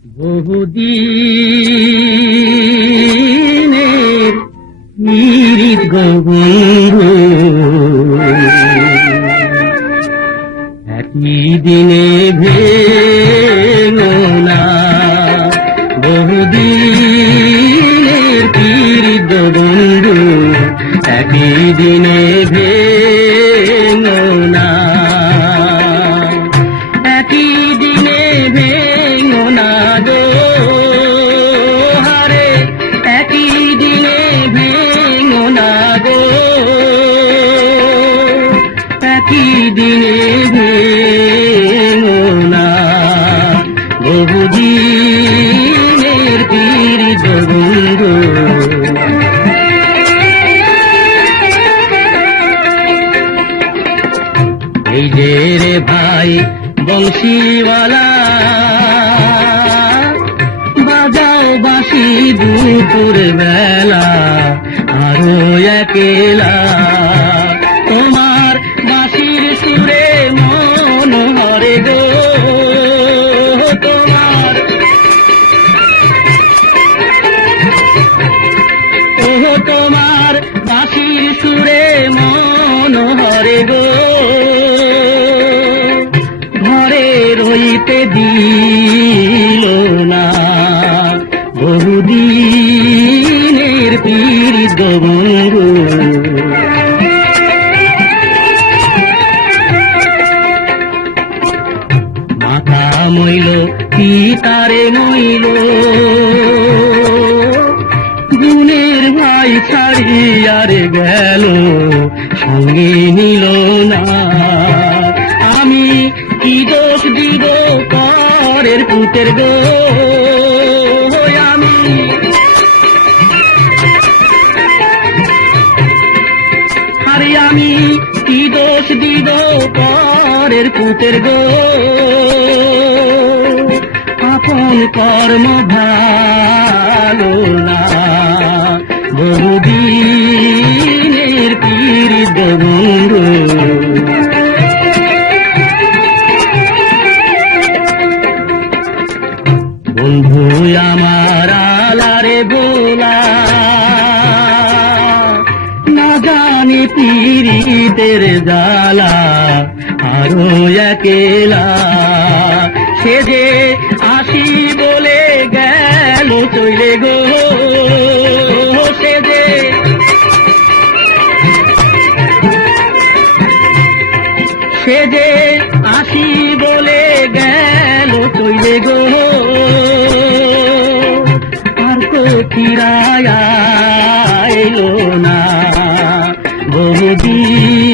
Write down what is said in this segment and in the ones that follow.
বহুদিনের পীড়িত বন্ধু একই দিনে ভেঙো না। বহুদিনের পীড়িত বন্ধু একই দিনে ভেঙো না। একই দিনে ভেঙো না গো হারে, একই দিনে ভেঙো না গো, একই দিনে ভেঙো না। বহুদিনের পীড়িত বন্ধু এই যে রে ভাই বংশীওয়ালা, বাজাও বাঁশি দুপুর বেলা আরো একেলা। তোমার বাঁশির সুরে মন হরে গো, তোমার তোমার বাঁশির সুরে মন হরে গো। ঘরে রইতে দিল না বহুদিনের পীড়িত বন্ধু। মাথা মইল পিতারে মইল, গুণের ভাই ছাড়িয়ার গেল সঙ্গে নিল না। আমি কি দোষ দিব পরের পুতের গো, আমি আরে আমি কি দোষ দিব পরের পুতের গো। আপন কর্ম ভালো না বহুদিনের পীড়িত বন্ধু। বন্ধু আমার আলারে গোলা, না জানি পীড়িতের জ্বালা আরো একেলা। সে যে আসি বলে গেল চলে গো, সে যে আসি বলে গেল চলে গো। আর তো ফিরাইলো না বহুদিনের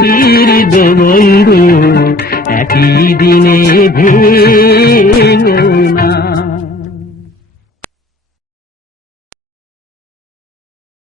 পীড়িত।